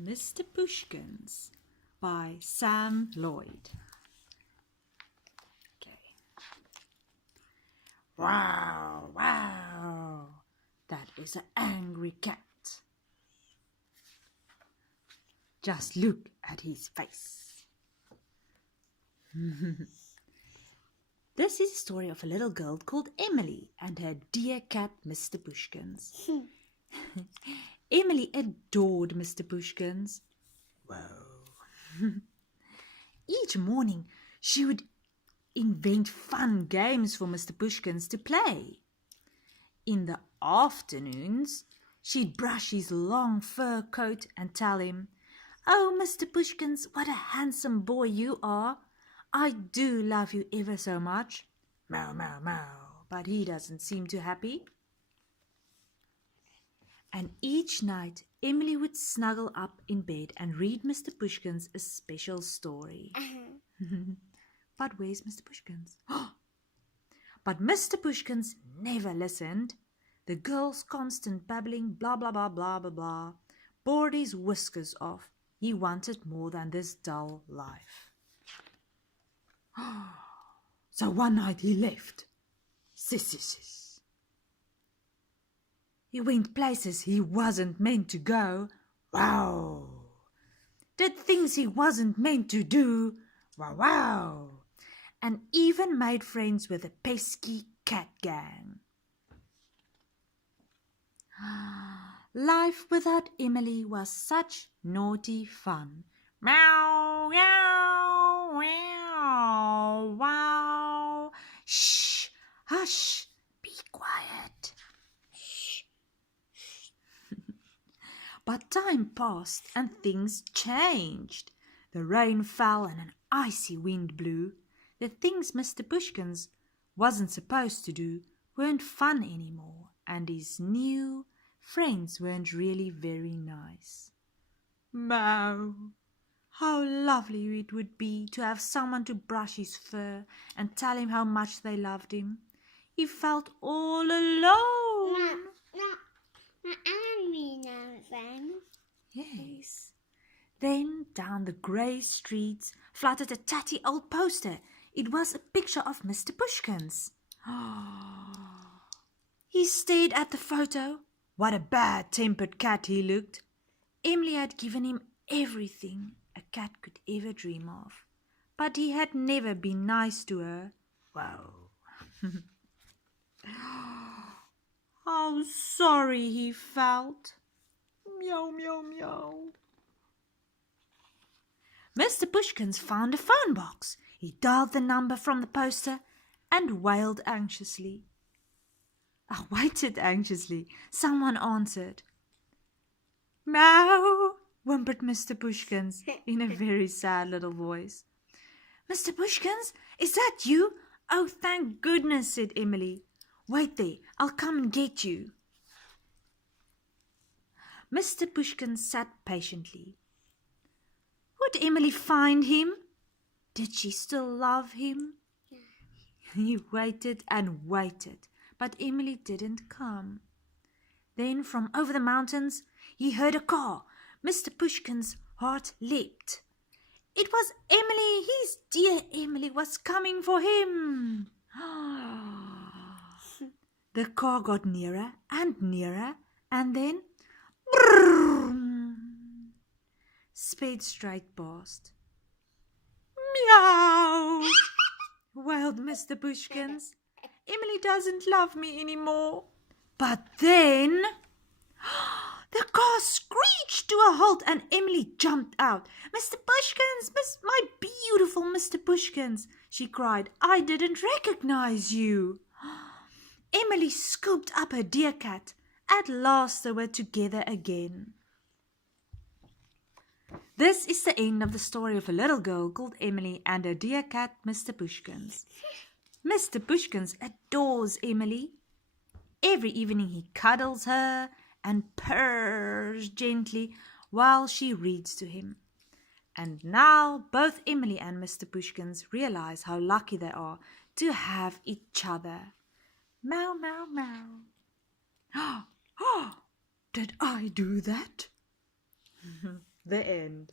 Mr Pusskins by Sam Lloyd. Okay. Wow, wow, that is an angry cat. Just look at his face. This is a story of a little girl called Emily and her dear cat, Mr Pusskins. Emily adored Mr Pusskins. Whoa. Each morning she would invent fun games for Mr Pusskins to play. In the afternoons, she'd brush his long fur coat and tell him, "Oh, Mr Pusskins, what a handsome boy you are. I do love you ever so much." Meow, meow, meow. But he doesn't seem too happy. And each night, Emily would snuggle up in bed and read Mr Pusskins a special story. But where's Mr Pusskins? But Mr Pusskins never listened. The girl's constant babbling, blah, blah, blah, blah, blah, blah, bored his whiskers off. He wanted more than this dull life. So one night he left. Sis. He went places he wasn't meant to go. Wow. Did things he wasn't meant to do. Wow. And even made friends with a pesky cat gang. Life without Emily was such naughty fun. Meow, meow, meow, wow. Shh, hush, be quiet. But time passed and things changed. The rain fell and an icy wind blew. The things Mr Pusskins wasn't supposed to do weren't fun anymore, and his new friends weren't really very nice. Meow! How lovely it would be to have someone to brush his fur and tell him how much they loved him. He felt all alone. Yes. Then down the grey streets fluttered a tatty old poster. It was a picture of Mr Pusskins. He stared at the photo. What a bad-tempered cat he looked. Emily had given him everything a cat could ever dream of, but he had never been nice to her. Wow. How sorry he felt. Meow, meow, meow. Mr Pusskins found a phone box. He dialed the number from the poster and wailed anxiously. Waited anxiously. Someone answered. Meow, whimpered Mr Pusskins in a very sad little voice. Mr Pusskins, is that you? Oh, thank goodness, said Emily. Wait there, I'll come and get you. Mr Pusskins sat patiently. Would Emily find him? Did she still love him? Yeah. He waited and waited, but Emily didn't come. Then from over the mountains he heard a car. Mr Pusskins' heart leapt. It was Emily. His dear Emily was coming for him. The car got nearer and nearer, and then sped straight past. Meow, wailed Mr Pusskins. Emily doesn't love me anymore. But then the car screeched to a halt and Emily jumped out. Mr Pusskins, my beautiful Mr Pusskins, she cried. I didn't recognize you. Emily scooped up her dear cat. At last they were together again. This is the end of the story of a little girl called Emily and her dear cat, Mr Pusskins. Mr Pusskins adores Emily. Every evening he cuddles her and purrs gently while she reads to him. And now both Emily and Mr Pusskins realize how lucky they are to have each other. Meow, meow, meow. Did I do that? The end.